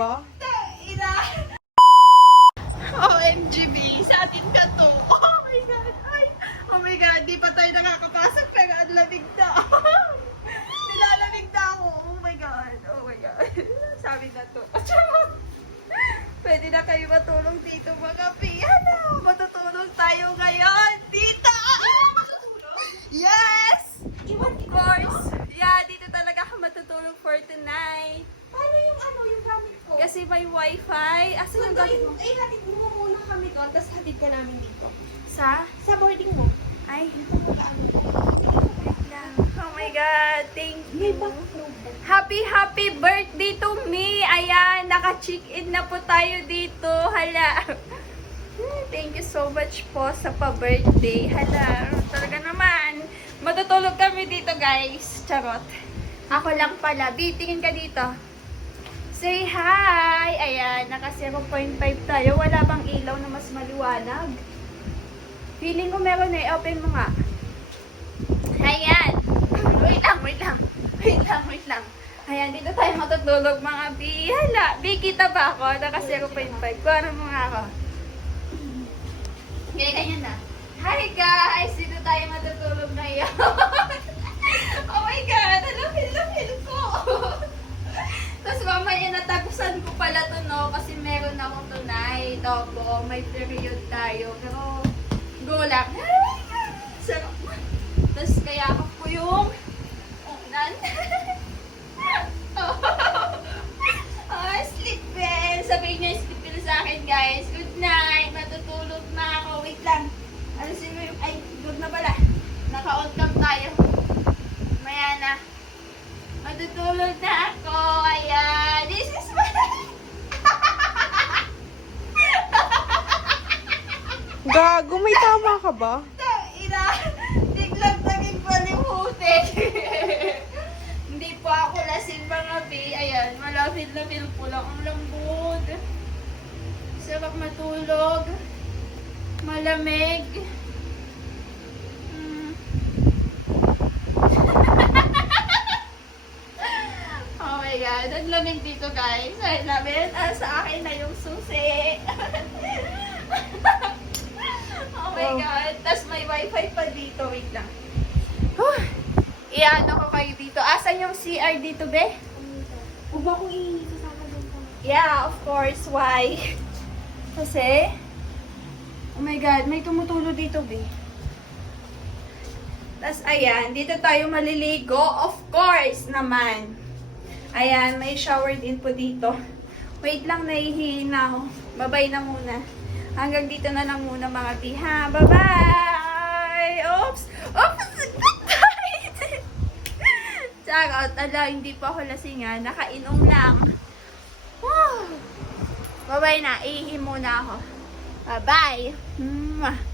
ba? Ina! OMGB, sa atin ka to. Oh my God, ay. Oh my God, di pa tayo nakakapasok pero ang lamig na. Nilalamig na ako. Oh my God, oh my God. Sabi na to. Pwede na kayo matulong dito mga piyano. Matutulong tayo ngayon dito. Matutulong? Yes! Of course. Yeah, dito talaga ako matutulong for tonight. Paano yung gamit ko? Kasi may wifi. Asan yung gamit mo? Eh, hatid mo muna kami doon, tapos hatid ka namin dito. Sa? Sa boarding mo. Ay, Dito ko kaano. wait lang. Oh my God, thank May you. backflow. Happy birthday to me! Ayan, naka-check-in na po tayo dito. Hala. Thank you so much po sa pa-birthday. Hala, talaga naman. Matutulog kami dito, guys. Charot. Ako lang pala. B, tingin ka dito. Say hi! Ayan, naka 0.5 tayo. Wala bang ilaw na mas maliwanag? Feeling ko meron na. Open mo nga. Ayan. Wait lang. Ayan, dito tayo matutulog mga B. Hala, B, kita ba ako? Naka 0.5. Kuha mo nga ako. Ganyan na. Hi guys! Dito tayo matutulog ngayon. Oh my God! Feel ko! Tapos mamaya natapusan ko pala to, no? Kasi meron ako tonight. Opo, may period tayo. Pero, go lang. Sarap. Tapos kaya ako po yung unan. Sleep well. Sabihin niyo sleep well sa akin, guys. Good night. Matutulog na ako. Wait lang. Ano sino yung... Ay, good na pala. Naka-on cam tayo. Maya na. Matutulog na ako. Ayan. This is my... Gago, may tama ka ba? Ina, biglang naging palimutik. Hindi po ako lasing mga B. Ayan, malapit na feel ko lang ang lambot. Sarap matulog. Malamig. Oh my God, ang lamig dito guys. Ay, namin, sa akin na yung susi. Oh my God. Tapos may wifi pa dito. Wait lang. Iano ko kayo dito. Asan yung CR dito, be? Huwag ba akong isasama doon ka? Yeah, of course. Why? Kasi, oh my God, may tumutulo dito, be. Tapos, ayan, dito tayo maliligo. Of course naman. Ayan, may shower din po dito. Wait lang, nahihina ako. Bye-bye na muna. Hanggang dito na lang muna mga piha. Bye-bye! Oops! Oops! Good night! Charot. Ala, hindi pa ako lasingan. Nakainom lang. Bye-bye na. Ihi muna ako. Bye-bye!